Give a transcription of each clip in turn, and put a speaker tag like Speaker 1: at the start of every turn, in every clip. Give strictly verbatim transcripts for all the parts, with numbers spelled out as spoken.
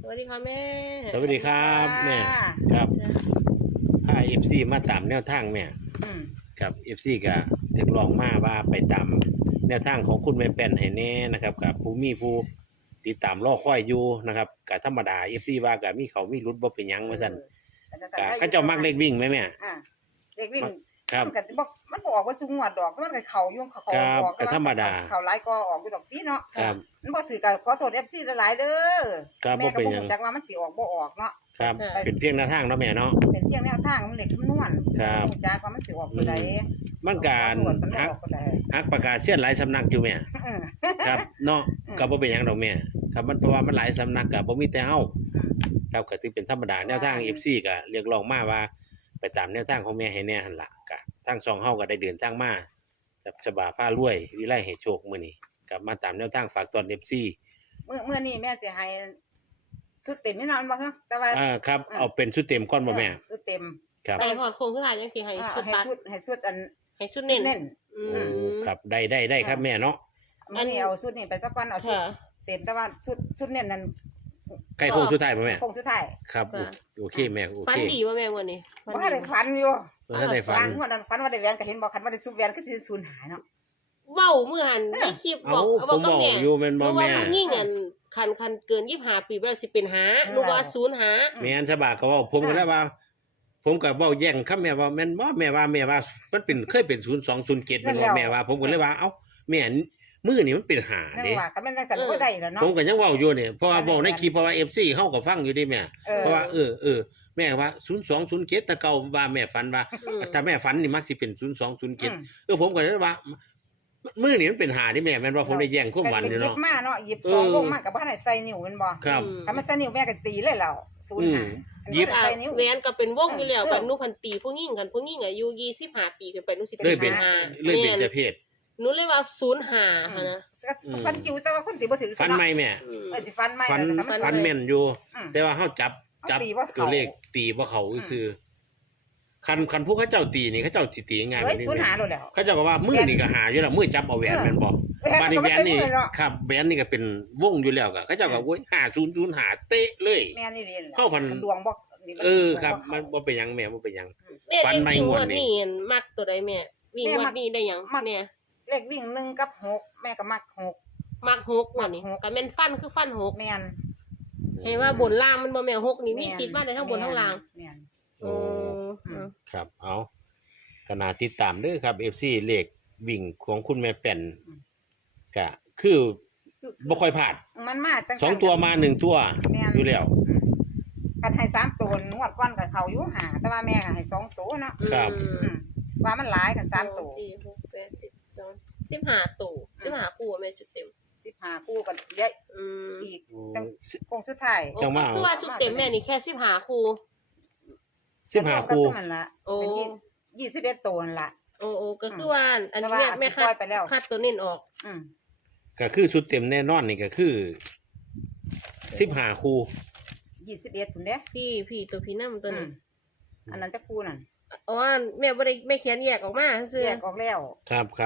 Speaker 1: สวัสดีค่ะแม่
Speaker 2: สวัสดีครับแม่ครับพาเอฟซีมาตามแนวทางแม่ครับเอฟซีก็เรียกร้องมาว่าไปตามแนวทางของคุณแม่แป้นให้แน่นะครับกับผู้มีผู้ติดตามรอคอยอยู่นะครับก็ธรรมดาเอฟซีว่าก็มีเขามีรุดบ่เป็นหยังว่าซั่นก็เขาเจ้ามักเลขวิ่งไหมแม่
Speaker 3: อ่าเลขวิ่ง
Speaker 2: ครับ
Speaker 3: มันก็บ่มันบ่ออกว่าซุงวดดอกมันก็เข้าอยู่เขาออก
Speaker 2: ก็ธรรมดา
Speaker 3: เข้าหลายก็ออกอยู่ดอกติเนาะ
Speaker 2: ครับ
Speaker 3: มันบ่ถือก็ขอโทษ เอฟ ซี หลายๆเด้อ
Speaker 2: ครับบ่
Speaker 3: แม่ก็
Speaker 2: เป็น
Speaker 3: บ่
Speaker 2: หยัง
Speaker 3: รู้จักว่ามันสิออกบ่ออกเนาะ
Speaker 2: ครับเป็นเพียงแนวทางเนาะแม่เนาะ
Speaker 3: เป็นเพียงแนวทางมันเลขคำนวณ
Speaker 2: ครับ
Speaker 3: รู้จักว่ามันสิออกตัวใด
Speaker 2: มันการฮักฮักประกาศเสียนหลายสำนักอยู่แม่ครับเนาะก็บ่เป็นหยังดอกแม่ครับมันเพราะว่ามันหลายสำนักก็บ่มีแต่เฮาครับก็ถือเป็นธรรมดาแนวทาง เอฟ ซี ก็เรียกร้องมาว่าไปตามแนวทางของแม่ให้แน่หั่นล่ะก็ทางช่องเฮาก็ได้เดินทางมากับฉบาฟ้ารวยวิไลให้โชคมื้อนี้ก็มาตามแนวทางฝากตอน เอฟ ซี
Speaker 3: มื้อมื้อนี้แม่สิให้สุดเต็มนี่เนาะบ่ฮะแต่ว่า
Speaker 2: อ่าครับเอาเป็นชุดเต็มก่อนบ่แม่
Speaker 3: สุดเต็ม
Speaker 2: ครับ
Speaker 1: แต่หอดโครงขึ้นมายังสิให้ชุด
Speaker 3: ให้
Speaker 1: ตัด
Speaker 3: ชุดให้ชุดอัน
Speaker 1: ให้ชุดเน้น
Speaker 3: เน้น
Speaker 1: อื
Speaker 2: โอ้
Speaker 1: ม
Speaker 2: ครับได้ได้ได้ครับแม่เนาะ
Speaker 3: มื้อนี้เอาชุดนี้ไปสักก่อนเอาชุด
Speaker 1: ค่ะ
Speaker 3: เต็มแต่ว่าชุดชุดเน้นนั่น
Speaker 2: ใกล้โค้งสุดท้ายบ่แม่
Speaker 3: คงสุดท้าย
Speaker 2: ครับโอเคแม่โอ
Speaker 1: ฟั
Speaker 2: เคน
Speaker 1: ดีว่าแม่วันนี้
Speaker 3: บ่ได้ฝันอยู่
Speaker 2: บ่ทันได้ฝัน
Speaker 3: ฝันว่านั้นฝันว่าได้แหวนก็เห็นบ่คันว่าได้ซุบแหวนก็สิสูญหายเนาะ
Speaker 1: เว้าเมื่อหันในคลิปบ
Speaker 2: เอ้า
Speaker 1: อก
Speaker 2: ผ
Speaker 1: บอก
Speaker 2: ม
Speaker 1: กับ
Speaker 2: บอก
Speaker 1: แม่
Speaker 2: อยู่แม่นบ่
Speaker 1: ว่า
Speaker 2: แม่
Speaker 1: ผู้หญิงอันคันคันเกินยี่สิบห้าปีไปแล้วสิเป็นหาหนูว่าศูนย์หา
Speaker 2: แม่นฉบาก็เว้าผมก็เลยว่า ผมก็เว้าแย่งคำแม่ว่าแม่นบ่แม่ว่าแม่ว่ามันเป็นเคยเป็นศูนย์สอง ศูนย์เจ็ดแม่นบ่แม่ว่าผมก็เลยว่าเอ้าแม่มือนี่มันเป็นหา
Speaker 3: นั่น
Speaker 2: เด้
Speaker 3: ว่าก็แม่นจังซั่นบ่ได้แล้วเนาะ
Speaker 2: ผมก็ยังเว้าอยู่นี่เพราะว่าเว้าในคลิปเพราะว่า เอฟ ซี เฮาก็ฟังอยู่ดิแม่
Speaker 3: เออ
Speaker 2: เพราะว่าเออเออแม่ว่าศูนย์สอง ศูนย์เจ็ดแต่เก่าว่าแม่ฝันว่าถ้าแม่ฝันนี่มักสิเป็นศูนย์สอง ศูนย์เจ็ดเออผมก็เลยว่ามือนี่มันเป็นหาดิแม่แม่นว่าผมได้แย่งความหวันอยู่
Speaker 3: เนาะ
Speaker 2: เนาะ
Speaker 3: มาเนาะหยิบสองวงมาก็บ่ได้ใส่นิ้วแม่นบ่
Speaker 2: ครับ
Speaker 3: ถ้ามันใส่นิ้วแม่ก็ตีเลยแล้วศูนย์หาย
Speaker 2: หยิบ
Speaker 3: ใส่นิ้ว
Speaker 1: แหวนก็เป็นวงอยู่แล้วกันหนูพันปีผู้หญิงกันผู้หญิงอายุยี่สิบห้าปีขึ้นไปหนูสิ
Speaker 2: เลยเป็น
Speaker 1: หา
Speaker 2: เลยเป็นเจ้าเพศ
Speaker 1: หนูเลยว่าศูนย์หานะ
Speaker 3: ฟันคิวแต่ว่าคนสิบ่ถือ
Speaker 2: ฝันใหม่แม่
Speaker 3: เออสิฟันใหม่
Speaker 2: ฝัน
Speaker 3: แต่มัน
Speaker 2: ฝันแม่นอยู่
Speaker 3: อืม
Speaker 2: แต่ว่าเฮาจับจับ
Speaker 3: ตีบ่เข้า
Speaker 2: ตัวเลขตีบ่เข้าซื่อคันคันผู้เขาเจ้าตีนี่เขาเจ้าสิตีง่ายก
Speaker 3: เฮ้ย
Speaker 2: ว่านี้
Speaker 3: ศูนย์หา
Speaker 2: แม่
Speaker 3: โลดแล้ว
Speaker 2: เขาเจ้าก็ว่ามือนี่ก็หาอยู่แล้วมือจับเอาแหวนแม่นบ่
Speaker 3: แหวน
Speaker 2: บาดนี้
Speaker 3: ก็
Speaker 2: แห
Speaker 3: บ่
Speaker 2: วน
Speaker 3: ใส่
Speaker 2: นี่
Speaker 3: มือเนาะ
Speaker 2: ครับแหวนนี่ก็เป็นวงอยู่แล้วก็เขาเจ้าก็โอ้ยห้าศูนย์ศูนย์ห้าเตะเลย
Speaker 3: แม่นี่เรียน
Speaker 2: เข้าพัน
Speaker 3: ดวงบ่นี่
Speaker 2: เออครับมันบ่เป็นหยังแม่บ่เป็นหยัง
Speaker 1: แม่
Speaker 2: ฟัน
Speaker 1: ได้
Speaker 2: ไม่
Speaker 1: วิ่ง
Speaker 2: ง
Speaker 1: ง
Speaker 2: ว
Speaker 1: ว
Speaker 2: ด
Speaker 1: ด
Speaker 2: นี่
Speaker 1: นี้มักตัวใดแม่วิ่งงวดนี้ได้หยังเนี่ย
Speaker 3: เลขวิ่งหนึ่งกับหกแม่ก็มักหก
Speaker 1: มักหกงวดนี้
Speaker 3: มักหก
Speaker 1: ก็แม่นฟันคือฟันหก
Speaker 3: แม่น
Speaker 1: ให้ว่าบนล่างมันบ่แม่นหกนี่มีสิทธิ์มาได้ทั้งบนทั้งล่าง
Speaker 3: แม่น
Speaker 2: โอ้
Speaker 1: อืม
Speaker 2: ครับเอาก็น่าติดตามเด้อครับ เอฟ ซี เลขวิ่งของคุณแม่แป้นก็คือบ่ค่อยพลาด
Speaker 3: มันมาจัง
Speaker 2: สองตัวมาหนึ่งตัว
Speaker 3: แม่น
Speaker 2: อยู่แล้ว
Speaker 3: กันให้สามตัวงวดก้อนกับเขาอยู่หาแต่ว่าแม่ก็ให้สองตัวเนาะ
Speaker 2: ครับ
Speaker 1: อื
Speaker 3: อื
Speaker 1: ม
Speaker 3: มว่ามันหลายกันสามตัว
Speaker 1: สี่หกแปดสิบสองสิบห้าตัวสิบห้าคู่แม่จุดเต็ม
Speaker 3: สิบห้าคู่กันเยอะ
Speaker 1: อืม
Speaker 3: อีกจังคงสุดท้าย
Speaker 2: จังว่า
Speaker 1: คือว่าจุดเต็มแม่นี่แค่สิบห้าคู่
Speaker 2: สิบห้าคู่
Speaker 3: ก็มันละ
Speaker 1: โอ้
Speaker 3: เป็นยี่ยี่สิบเอ็ดตัวนั่นละ
Speaker 1: โอ้โอ้ก็คือว่าอันนี้
Speaker 3: แต่ว่า
Speaker 1: แม่แม่
Speaker 3: ปล่อยไปแล้ว
Speaker 1: คัดตัวนิ่นออก
Speaker 3: อืม
Speaker 2: ก็คือชุดเต็มแน่นอนนี่ก็คือสิบห้าคู่
Speaker 3: ยี่สิบเอ็ดคุณเด้
Speaker 1: พี่พี่ตัวพี่น้ำตัว
Speaker 3: อื
Speaker 1: นี้
Speaker 3: มอันนั้นจะคู่นั่น
Speaker 1: อ๋อแม่บ่ได้ไม่เขียนแยกออกมาซื่อ
Speaker 3: แยกออกแล้ว
Speaker 2: ครับครับ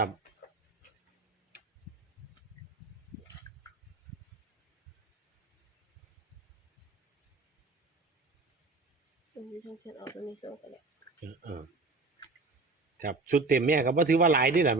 Speaker 1: ตัวนี้ทั้งเขียนออกตัวนี้ส่งไปแล้ว
Speaker 2: เออครับชุดเต็มแม่ก็บ่ถือว่าหลายนี่ล่ะแม่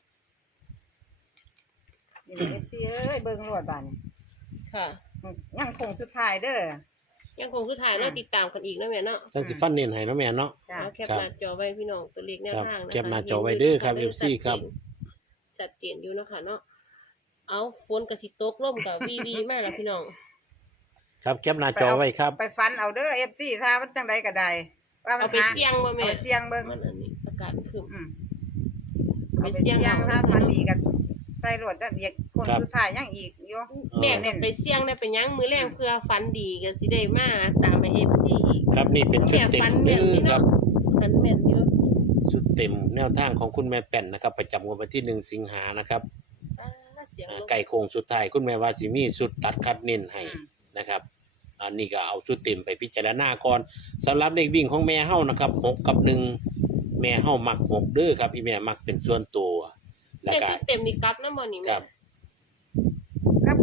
Speaker 3: นี่เอฟซีเอ้ยเบิ่งรวดบานนี่
Speaker 1: ค่ะ
Speaker 3: ยังคงสุดท้ายเด้อ
Speaker 1: ยังคงคือถ่ายแล้วติดตามกันอีกนะแม่เนาะ
Speaker 2: จังสิฟันเน้นให้เนาะแม่เนาะ
Speaker 3: จ้า
Speaker 1: เอาแคป
Speaker 2: ครับ
Speaker 1: หน้าจอไว้พี่น้องตัวเลขแนวทางนะคะ
Speaker 2: แคปหน้าจอไว้เด้อครับ
Speaker 1: ห็นยู่
Speaker 2: เอฟ ซี ครับ
Speaker 1: ชัดเจนอยู่เนาะคะเนาะเอาฝนกระสิตกร่มกับวีวีมากแล้วพี่น้อง
Speaker 2: ครับแคปหน้าจอไว้ครับ
Speaker 3: ไปฟันเอาเด้อเอฟซีถ้ามันจังใดก็ได้ว่ามัน
Speaker 1: เอาไปเสี่ยงบ่
Speaker 3: เอา
Speaker 1: แม่
Speaker 3: ไปเสี่ยงเบิ่ง
Speaker 1: มันอันนี้อากาศขึ้น
Speaker 3: อืม
Speaker 1: ไป
Speaker 3: เอาไป
Speaker 1: เสี่
Speaker 3: เสี่
Speaker 1: ย
Speaker 3: ย
Speaker 1: ง
Speaker 3: ง
Speaker 1: เอา
Speaker 3: ถ้าฟันดีกันใส่รวดแล้วเรียกคน
Speaker 2: ครับ
Speaker 3: สุดท้ายยังอีกอยู่
Speaker 1: แม่ก็ไปเสี่ยงได้ไปหยังมือแรงเพื่อฝันดีก็สิได้มาตามไปเอฟซีอีก
Speaker 2: ครับนี่เป็นชุดเต็ม
Speaker 1: แม่ฝัน
Speaker 2: เด้
Speaker 1: แม่นนี่
Speaker 2: อครับ
Speaker 1: เนาะ ฝันแม่นอยู่
Speaker 2: ชุดเต็มแนวทางของคุณแม่แป้นนะครับประจำวันที่หนึ่งสิงหานะครับ
Speaker 1: อ่าเสียง
Speaker 2: อ่า
Speaker 1: ลง
Speaker 2: ไก่โค้งสุดท้ายคุณแม่ว่าสิมีสุดตัดคัดเน้นให้
Speaker 3: อืม
Speaker 2: นะครับอันนี้ก็เอาชุดเต็มไปพิจารณาก่อนสำหรับเด็กวิ่งของแม่เฮานะครับหกกับหนึ่งแม่เฮามักหกเด้อครับอีแม่มักเป็นส่วนตัวแล้ว
Speaker 1: แม่
Speaker 2: ก็
Speaker 1: ชุดเต็มนี่กลับนำบ่นี่
Speaker 2: ค
Speaker 1: แม่
Speaker 2: รับ
Speaker 3: ก็บ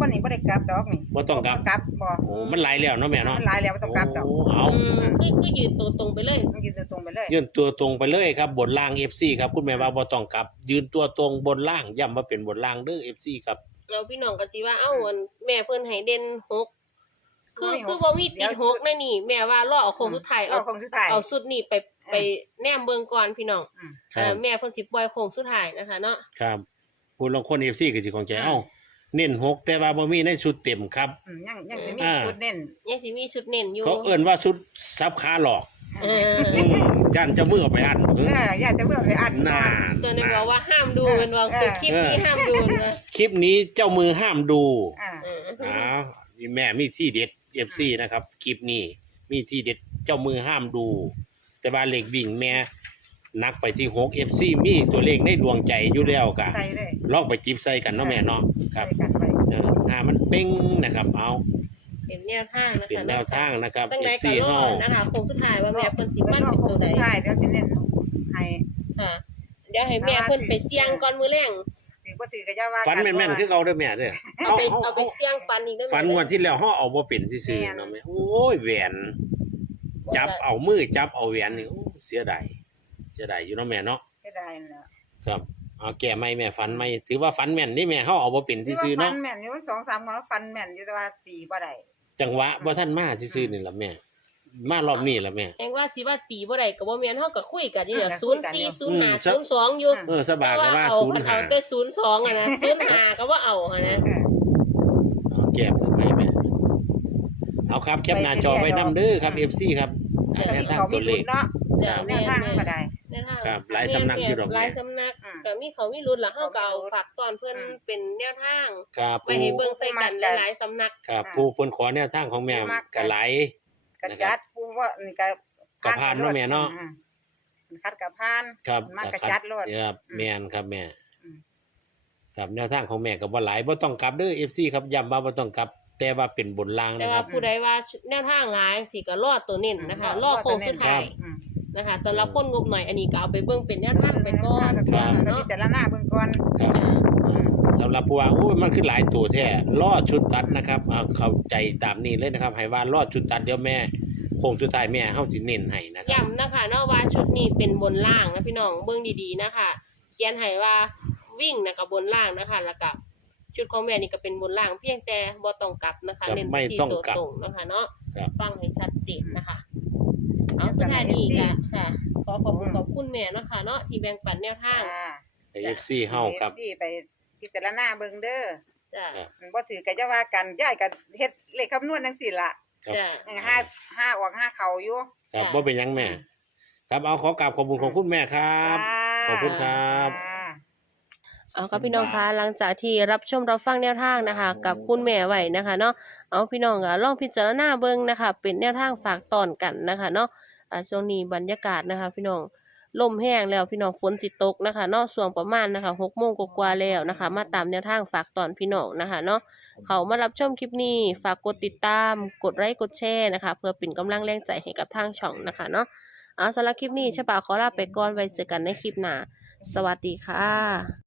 Speaker 3: วันนี้บ่ได้กลับดอกนี่
Speaker 2: บ่ต้องกลับ
Speaker 3: กลับบ่
Speaker 2: โอ้มันหลายแล้วเนาะแม่เนาะ
Speaker 3: มันหลายแล้วบ่ต้องกลับดอก
Speaker 2: โอ้เอา
Speaker 1: อืมคือคือยืนตัวตรงไปเลย
Speaker 3: มันยืนตรงๆไปเลย
Speaker 2: ยืนตัวตรงไปเลยครับบนล่าง เอฟ ซี ครับคุณแม่ว่าบ่ต้องกลับ ยืนตัวตรงบนล่างย้ำว่าเป็นบนล่างเด้อ เอฟ ซี ครับ
Speaker 1: เราพี่น้องก็สิว่าเอ้าอันแม่เพิ่นให้เด่นหกคือ
Speaker 3: บ่มีหก
Speaker 1: คือบ่มี
Speaker 3: เดี๋
Speaker 1: ติ
Speaker 3: ยว
Speaker 1: ดหกแน่นี่แม่ว่ารอเอาโคงสุดท้าย
Speaker 3: เอา
Speaker 1: เอา
Speaker 3: ของสุดท้าย
Speaker 1: เอาสุดนี้ไปไปแนมเบิ่งก่อนพี่น้อง
Speaker 3: อืม
Speaker 2: ครับ
Speaker 1: เอ่อแม่เพิ่นสิปล่อยโคงสุดท้ายนะคะเนาะ
Speaker 2: ครับผู้ลางคน เอฟ ซี ก็สิของใจ
Speaker 3: อืม
Speaker 2: เอ้าเน้นหกแต่ว่าบ่มีในชุดเต็มครับ
Speaker 3: อืมยังยังสิมี
Speaker 2: อ่า
Speaker 3: จุดเน้น
Speaker 1: ยังสิมีชุดเน้นอยู่
Speaker 2: เขาเอิ้นว่าชุดซับขาหลอก
Speaker 1: เออ
Speaker 2: อืมย่านเจะมือเอาไปอัน
Speaker 3: เอออยากจะเบิ่งไปอัด
Speaker 2: น่า
Speaker 1: ตัวนึงบอกว่าห้ามดู
Speaker 3: เออ
Speaker 1: เป็นว่า
Speaker 3: เออ
Speaker 1: คือคลิปนี้ห้ามดูนะ
Speaker 2: คลิปนี้เจ้ามือห้ามดู
Speaker 3: อ่า
Speaker 1: เออ
Speaker 2: อ้าวนี่แม่มีที่เด็ด เอฟ ซี นะครับ คลิปนี้มีที่เด็ดเจ้ามือห้ามดู แต่ว่าเลขวิ่งแม่นักไปที่หก เอฟ ซี มีตัวเลขในดวงใจอยู่แล้วกะ
Speaker 3: ใส่เลย
Speaker 2: ลองไปจิบใส่กันเนาะแม่เนาะครับ
Speaker 3: ใส่กันไว้
Speaker 2: เออหามันเป้งนะครับ เอา
Speaker 1: เป็นแนวทางนะ
Speaker 2: เป็น
Speaker 1: คะ
Speaker 2: แนวทางนะครับ
Speaker 1: ตั้ง
Speaker 2: เอ
Speaker 1: ใด
Speaker 2: ฟ
Speaker 1: ก็
Speaker 2: ซี
Speaker 1: รอ
Speaker 2: เฮา
Speaker 1: นะคะโคงสุดท้ายว่าแม่เพิ่นสิ
Speaker 3: เพิ่
Speaker 1: มั่
Speaker 3: น
Speaker 1: น
Speaker 3: ว่า
Speaker 1: เป็น
Speaker 3: คง
Speaker 1: ตัวใด
Speaker 3: สุดท้ายเดี๋ยวสิเน้นให้
Speaker 1: ค่ะเดี๋ยวให้แม่เพิ่นไปเสี่ยงก่อนมื้อแรง
Speaker 3: ถือบ่ถือก็อย่าว่า
Speaker 2: ฝันแม่นๆคือเอาเด้อแม่เด้อ
Speaker 1: เอาไปเอาไปเสี่ยงฟันอีกได้ไหม
Speaker 2: ฝันงวดที่แล้วเฮาเอาบ่เป็นซื่อๆเนาะแม่โอ้ยแหวนจับเอามือจับเอาแหวนนี่โอ้เสียดายเสียดายอยู่เนาะแม่เนาะ
Speaker 3: เสียดายนั่นแหละ
Speaker 2: ครับเอาแก้ไหมแม่ฝันไหมถือว่าฝันแม่นนี่แม่เฮาเอาบ่เป็น
Speaker 3: ที่
Speaker 2: ซื่อๆ
Speaker 3: ว่าฟั
Speaker 2: เนาะ
Speaker 3: นแม่นอยู่มันสองสามงวดแล้วฟันแม่นอยู่แต่ว่าตีบ่ได้
Speaker 2: จังหวะบ่ทันมาซื่อๆนี่ล่ะแม่ มารอบนี้ล่ะแม่
Speaker 1: เองว่าสิว่าตีบ่ได้ก็บ่แม่นเฮาก็คุยกันอยู่เนี่ย
Speaker 3: อืม
Speaker 1: ศูนย์สี่ ศูนย์ห้า
Speaker 2: อืม
Speaker 1: ศูนย์สองอยู่
Speaker 2: เออสบายก็ว่า
Speaker 1: เอา
Speaker 2: ศูนย์
Speaker 1: เอา
Speaker 2: ห้า
Speaker 1: แต่ศูนย์สองอ่ะนะศูนย์ห้าก็ว่าเอาหั่นนะ
Speaker 3: เออ
Speaker 2: เอาแก้เพิ่มให้แม่เอาครับแคปหน้าจอไว้นํเด้อครับ เอฟ ซี ครับอัน
Speaker 3: แต่
Speaker 2: นี้
Speaker 3: ที่
Speaker 2: ทาง
Speaker 3: เขา
Speaker 2: ตั
Speaker 3: มี
Speaker 2: วเล
Speaker 3: บุญ
Speaker 2: ข
Speaker 3: เนาะ
Speaker 1: จ้ะ
Speaker 3: แน
Speaker 1: แม่
Speaker 3: วทาง
Speaker 1: แม่
Speaker 3: ก็ได้
Speaker 1: แนวทาง
Speaker 2: ครับหลายสำนักอยู่ดอกแม่
Speaker 1: หลายสำนัก
Speaker 3: อืม
Speaker 1: ก็มีเขามีรุ่นละเฮาก็เอา
Speaker 3: เขามีรุ่น
Speaker 1: ฝากตอนเพิ่น
Speaker 3: อืม
Speaker 1: เป็นแนวทาง
Speaker 2: ครับ
Speaker 1: ไปให้เบิ่งใส่กัน
Speaker 3: ผู้มัก
Speaker 1: หลายๆสำนัก
Speaker 2: ครับ
Speaker 3: อ่า
Speaker 2: ผู้เพิ่นขอแนวทางของแม่
Speaker 3: ผู้มัก
Speaker 2: ก็หลาย
Speaker 3: กระจัดปูว่านี่ก็
Speaker 2: กระพานเนาะแม่เนาะ
Speaker 3: อืมคัดกระพาน
Speaker 2: ครับ
Speaker 3: มันกระจัดโลด
Speaker 2: ครับ
Speaker 3: อืม
Speaker 2: แม่นครับแม่
Speaker 3: อืม
Speaker 2: ครับแนวทางของแม่ก็บ่หลายบ่ต้องกลับเด้อ เอฟ ซี ครับย้ำว่าบ่ต้องกลับ แต่ว่าเป็นบนล่าง
Speaker 1: แต่
Speaker 2: นะค
Speaker 1: ว่า
Speaker 2: รับ
Speaker 1: ผู้ใดว่าแนวทางหลายสิก็รอตัวเน้นนะคะรอโค้งสุดท้าย
Speaker 3: อืม
Speaker 1: นะคะสำหรับคนงบหน่อยอันนี้ก็เอาไปเบิ่งเป็นแนวทางไปก่อน
Speaker 2: ครับ
Speaker 3: เนาะ
Speaker 1: เนาะ
Speaker 3: พิจารณาเบิ่งก่อน
Speaker 2: ครับสำหรับผู้ว่าโอ้ยมันคือหลายตัวแท้รอดชุดตัดนะครับเอาเข้าใจตามนี้เลยนะครับให้ว่ารอดชุดตัดเดี๋ยวแม่โค้งสุดท้ายแม่เฮาสิเน้นให้นะครับ
Speaker 1: ย้ำนะคะเนาะว่าชุดนี้เป็นบนล่างนะพี่น้องเบิ่งดีๆนะคะเขียนให้ว่าวิ่งนะกับบนล่างนะคะแล้วก็ชุดของแม่นี่ก็เป็นบนล่างเพียงแต่บ่ต้องกลับนะคะ
Speaker 2: ครับ
Speaker 1: เน้น
Speaker 2: ไม่
Speaker 1: ที่
Speaker 2: ต้อง
Speaker 1: ตัว
Speaker 2: กลับ
Speaker 1: ตรงนะคะเนาะ
Speaker 2: ครับ
Speaker 1: ฟังให้ชัดเจนนะคะเอาสุดท้ายนี้ก็ค่ะขอขอบคุณขอบคุณแม่เนาะคะเนาะที่แบ่งปันแนวทาง
Speaker 3: อ่า
Speaker 2: ให้ เอฟ ซี เฮาครับ
Speaker 3: เอฟซีไปพิจารณาเบิ่งเด้อ
Speaker 1: จ้ะ
Speaker 2: ครับ
Speaker 3: มันบ่ถือก็จะว่ากันย้ายก็เฮ็ดเลขคำนวณจังซี่ล่ะ
Speaker 2: ครับ
Speaker 1: จ้ะ
Speaker 3: ห้าห้าออกห้าเข้าอยู่
Speaker 2: ครับ
Speaker 1: จ้ะ
Speaker 2: บ่เป็นหยังแม่ ครับเอาขอกราบขอบคุณของคุณแม่ครับ ขอบคุณครับ
Speaker 3: จ้า
Speaker 1: เอาครับพี่น้องคะหลังจากที่รับชมรับฟังแนวทางนะคะ กับคุณแม่ไหวนะคะเนาะเอาพี่น้องก็ลองพิจารณาเบิ่งนะคะ เป็นแนวทางฝากตอนกันนะคะเนาะอ่าช่วงนี้บรรยากาศนะคะ พี่น้องลมแห้งแล้วพี่น้องฝนสิตกนะคะเนาะช่วงประมาณนะคะหกโมงกว่าๆแล้วนะคะ มาตามแนวทางฝากตอนพี่น้องนะคะเนาะเขามารับชมคลิปนี้ฝากกดติดตามกดไลค์กดแชร์นะคะ เพื่อเป็นกำลังแรงใจให้กับทางช่องนะคะเนาะเอาสำหรับคลิปนี้ฉบับขอลาไปก่อนไว้เจอกันในคลิปหน้าสวัสดีค่ะ